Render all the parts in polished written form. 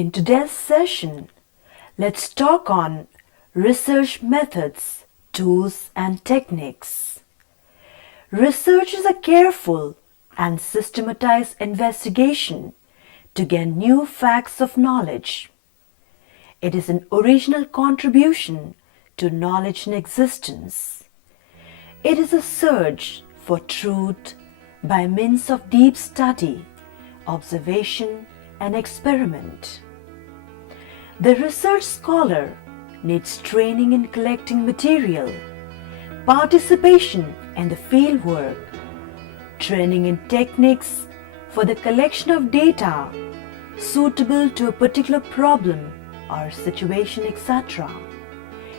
In today's session, let's talk on research methods, tools and techniques. Research is a careful and systematized investigation to gain new facts of knowledge. It is an original contribution to knowledge in existence. It is a search for truth by means of deep study, observation and experiment. The research scholar needs training in collecting material, participation in the field work, training in techniques for the collection of data suitable to a particular problem or situation, etc.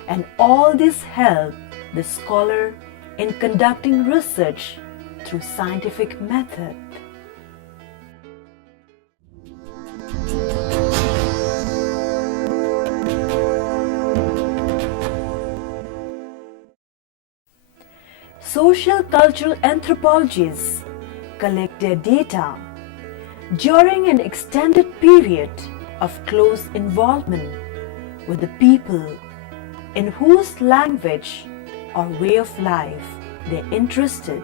And all this help the scholar in conducting research through scientific method. Social cultural anthropologists collect their data during an extended period of close involvement with the people in whose language or way of life they are interested,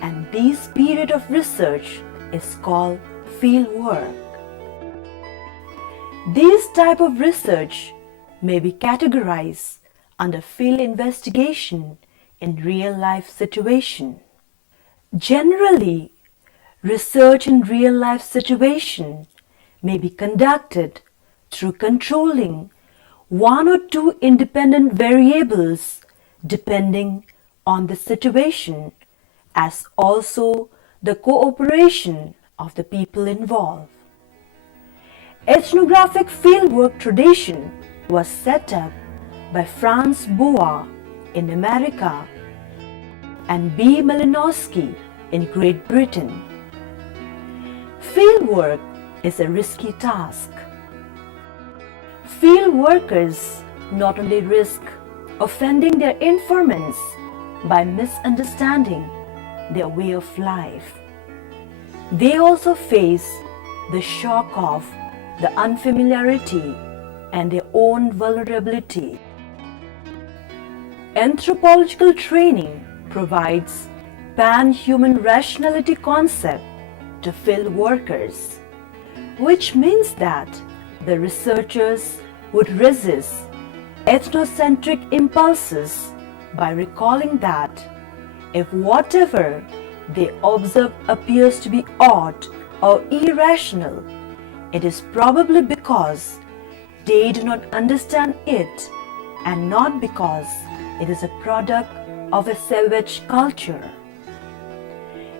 and this period of research is called field work. This type of research may be categorized under field investigation in real-life situation. Generally, research in real-life situation may be conducted through controlling one or two independent variables depending on the situation, as also the cooperation of the people involved. Ethnographic fieldwork tradition was set up by Franz Boas in America and B. Malinowski in Great Britain. Fieldwork is a risky task. Field workers not only risk offending their informants by misunderstanding their way of life, they also face the shock of the unfamiliarity and their own vulnerability. Anthropological training provides pan-human rationality concept to field workers, which means that the researchers would resist ethnocentric impulses by recalling that if whatever they observe appears to be odd or irrational, it is probably because they do not understand it and not because it is a product of a savage culture.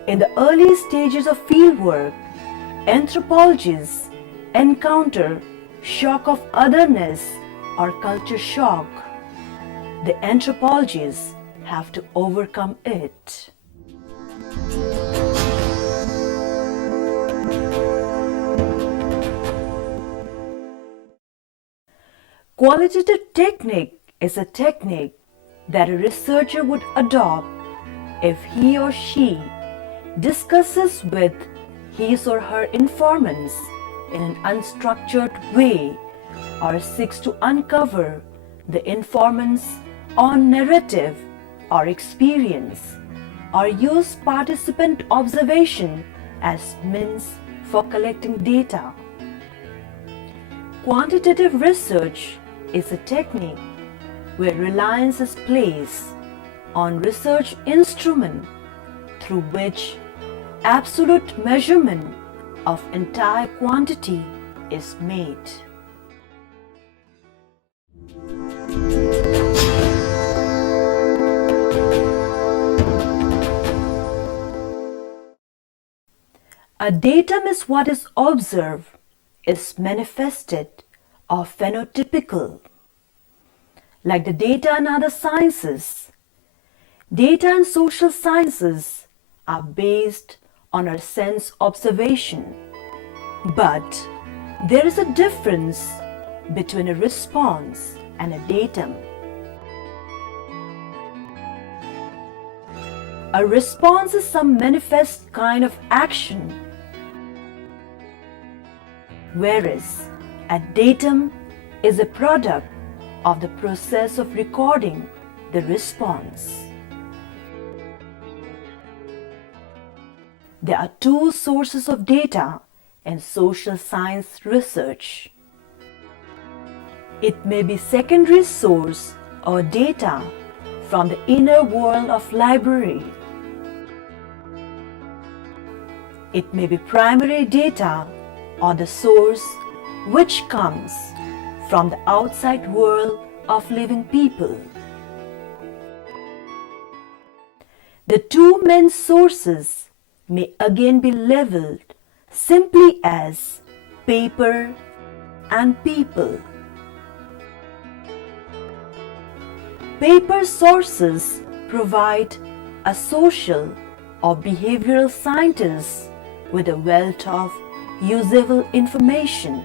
In the early stages of fieldwork, anthropologists encounter shock of otherness or culture shock. The anthropologists have to overcome it. Qualitative technique is a technique that a researcher would adopt if he or she discusses with his or her informants in an unstructured way or seeks to uncover the informant's own narrative or experience, or use participant observation as means for collecting data. Quantitative research is a technique where reliance is placed on research instrument through which absolute measurement of entire quantity is made. A datum is what is observed, is manifested, or phenotypical. Like the data in other sciences, data in social sciences are based on our sense observation. But there is a difference between a response and a datum. A response is some manifest kind of action, whereas A datum is a product of the process of recording the response. There are two sources of data in social science research. It may be secondary source or data from the inner world of library. It may be primary data or the source which comes from the outside world of living people. The two main sources may again be labeled simply as paper and people. Paper sources provide a social or behavioral scientist with a wealth of usable information.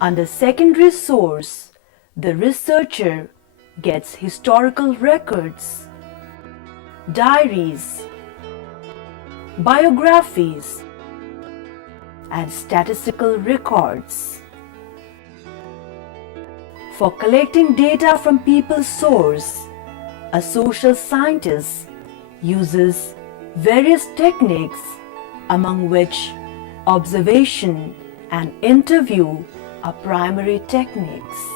Under secondary source, the researcher gets historical records, diaries, biographies, and statistical records. For collecting data from people's source, a social scientist uses various techniques, among which observation and interview are primary techniques.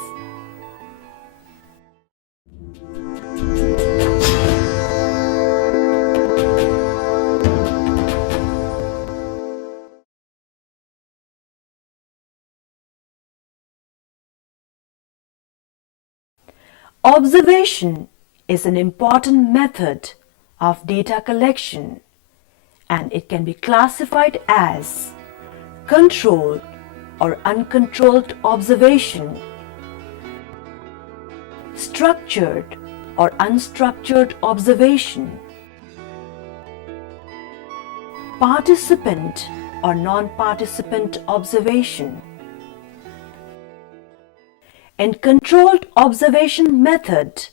Observation is an important method of data collection, and it can be classified as controlled or uncontrolled observation, structured or unstructured observation, participant or non-participant observation. In controlled observation method,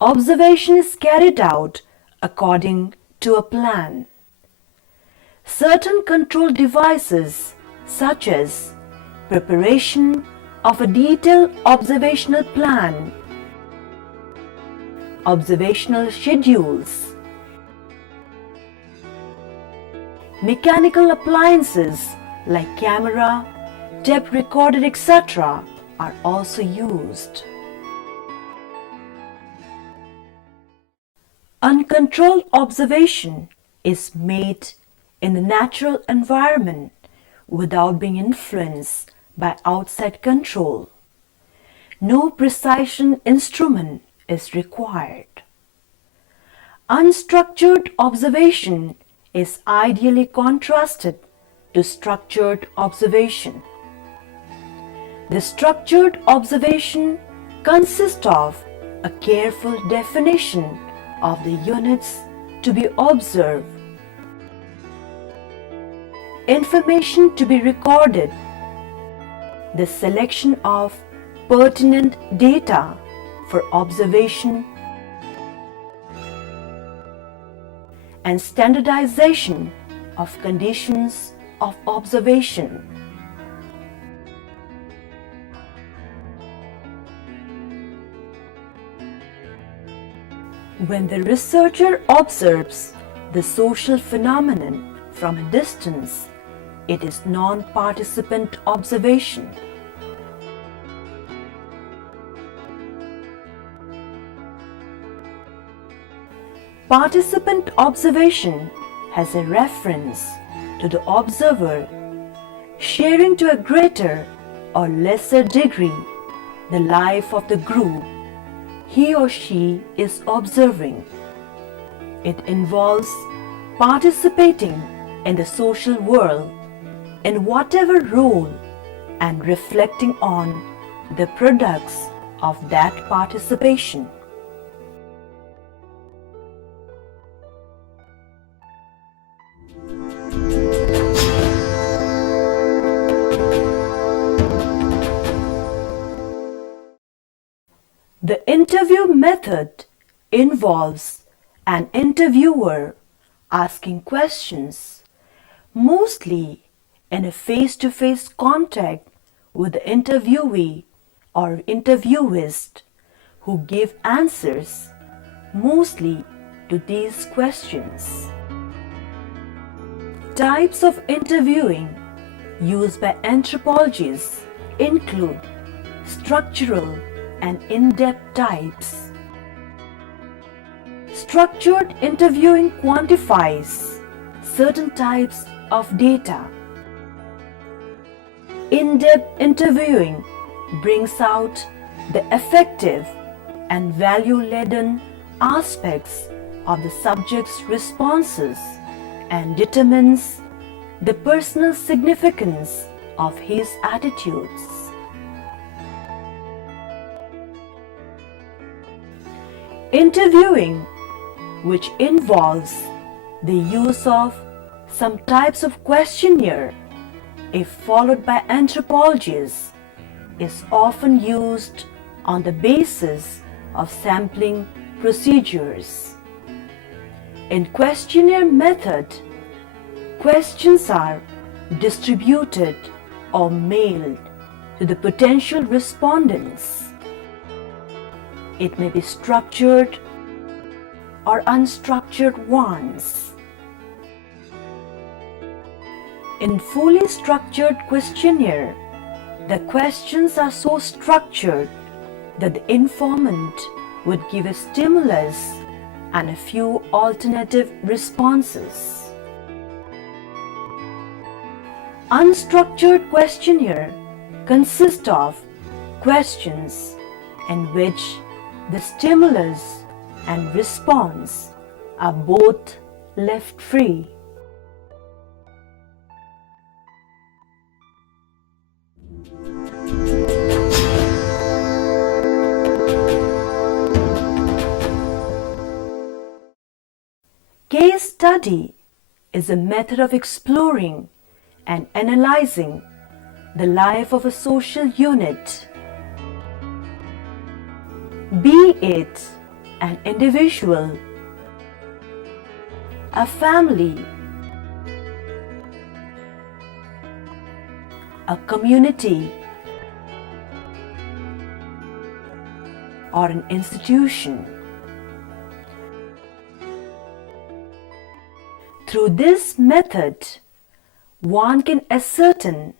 observation is carried out according to a plan. Certain control devices, such as preparation of a detailed observational plan, observational schedules, mechanical appliances like camera, tape recorder, etc., are also used. Uncontrolled observation is made in the natural environment without being influenced by outside control. No precision instrument is required. Unstructured observation is ideally contrasted to structured observation. The structured observation consists of a careful definition of the units to be observed, information to be recorded, the selection of pertinent data for observation, and standardization of conditions of observation. When the researcher observes the social phenomenon from a distance, it is non-participant observation. Participant observation has a reference to the observer sharing to a greater or lesser degree the life of the group he or she is observing. It involves participating in the social world in whatever role and reflecting on the products of that participation. The interview method involves an interviewer asking questions, mostly in a face-to-face contact with the interviewee or interviewist who give answers mostly to these questions. Types of interviewing used by anthropologists include structural and in-depth types. Structured interviewing quantifies certain types of data. In-depth interviewing brings out the effective and value-laden aspects of the subject's responses and determines the personal significance of his attitudes. Interviewing, which involves the use of some types of questionnaire, if followed by anthropologists, is often used on the basis of sampling procedures. In questionnaire method, questions are distributed or mailed to the potential respondents. It may be structured or unstructured ones. In fully structured questionnaire, the questions are so structured that the informant would give a stimulus and a few alternative responses. Unstructured questionnaire consists of questions in which the stimulus and response are both left free. Case study is a method of exploring and analyzing the life of a social unit, be it an individual, a family, a community, or an institution. Through this method, one can ascertain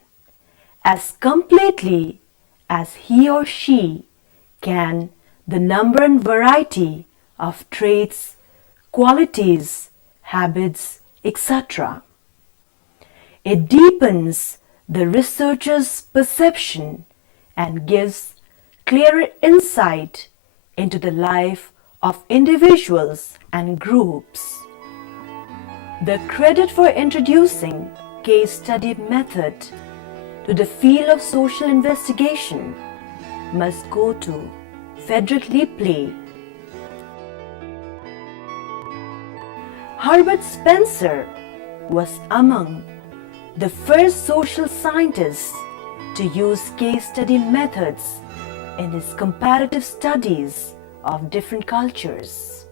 as completely as he or she can the number and variety of traits, qualities, habits, etc. It deepens the researcher's perception and gives clearer insight into the life of individuals and groups. The credit for introducing case study method to the field of social investigation must go to Frederick Ripley. Herbert Spencer was among the first social scientists to use case study methods in his comparative studies of different cultures.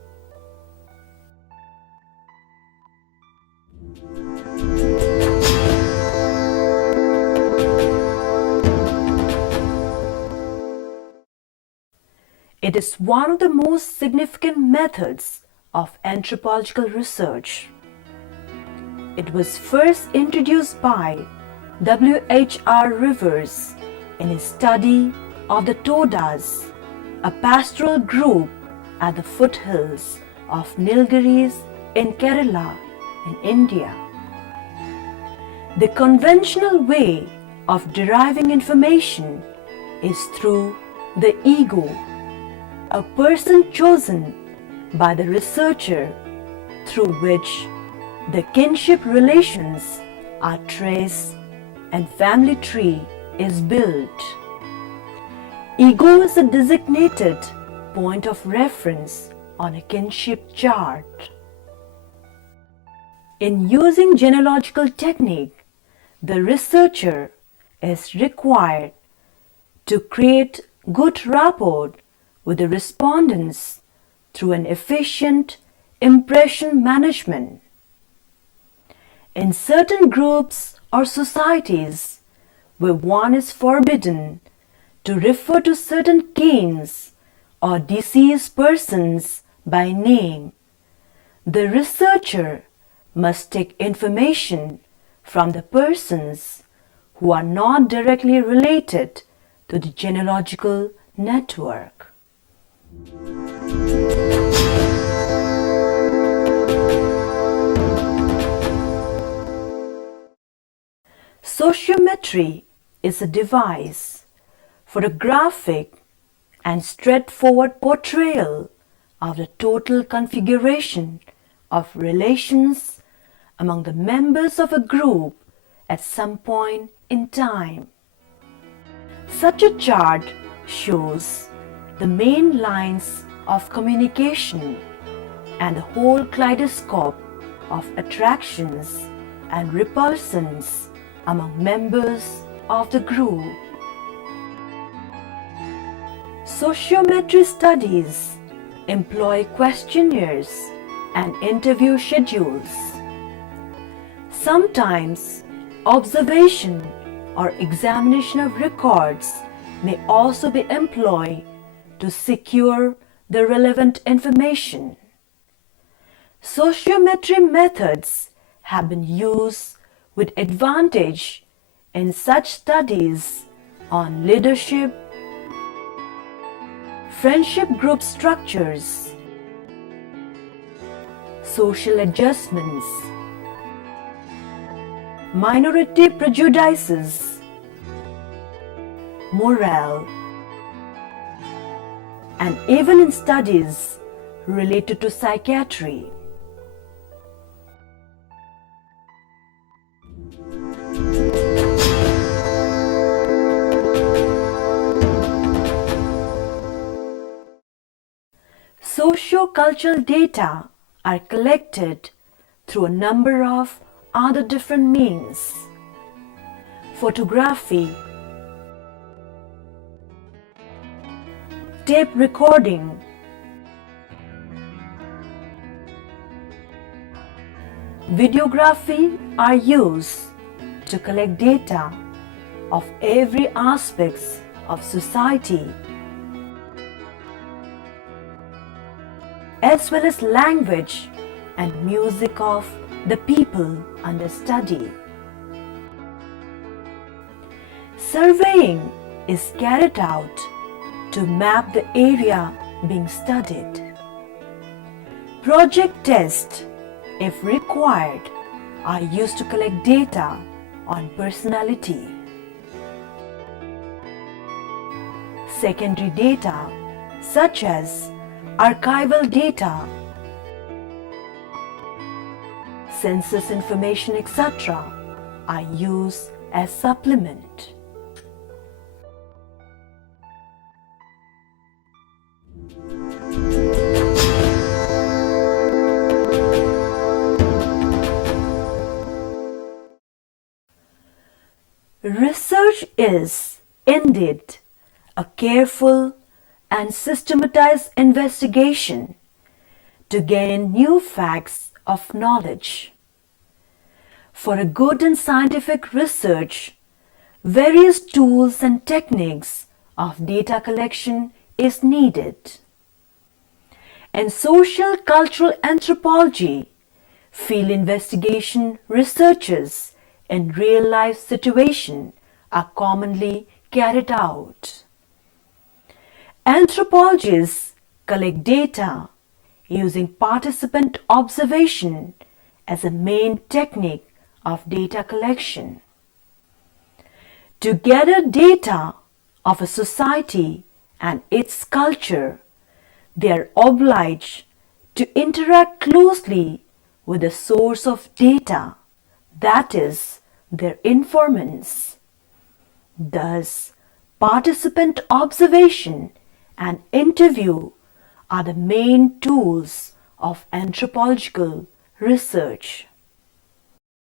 It is one of the most significant methods of anthropological research. It was first introduced by W.H.R. Rivers in his study of the Todas, a pastoral group at the foothills of Nilgiris in Kerala in India. The conventional way of deriving information is through the ego, a person chosen by the researcher through which the kinship relations are traced and family tree is built. Ego is a designated point of reference on a kinship chart. In using genealogical technique, the researcher is required to create good rapport with the respondents through an efficient impression management. In certain groups or societies where one is forbidden to refer to certain kings or deceased persons by name, the researcher must take information from the persons who are not directly related to the genealogical network. Sociometry is a device for a graphic and straightforward portrayal of the total configuration of relations among the members of a group at some point in time. Such a chart shows the main lines of communication and the whole kaleidoscope of attractions and repulsions among members of the group. Sociometry studies employ questionnaires and interview schedules. Sometimes observation or examination of records may also be employed to secure the relevant information. Sociometry methods have been used with advantage in such studies on leadership, friendship group structures, social adjustments, minority prejudices, morale, and even in studies related to psychiatry. Socio-cultural data are collected through a number of other different means: photography, tape recording, videography are used to collect data of every aspect of society, as well as language and music of the people under study. Surveying is carried out to map the area being studied. Project tests, if required, are used to collect data on personality. Secondary data, such as archival data, census information, etc., are used as supplement. Research is, indeed, a careful and systematized investigation to gain new facts of knowledge. For a good and scientific research, various tools and techniques of data collection is needed. In social cultural anthropology, field investigation researches in real-life situations are commonly carried out. Anthropologists collect data using participant observation as a main technique of data collection. To gather data of a society and its culture, they are obliged to interact closely with the source of data, that is, their informants. Thus, participant observation and interview are the main tools of anthropological research.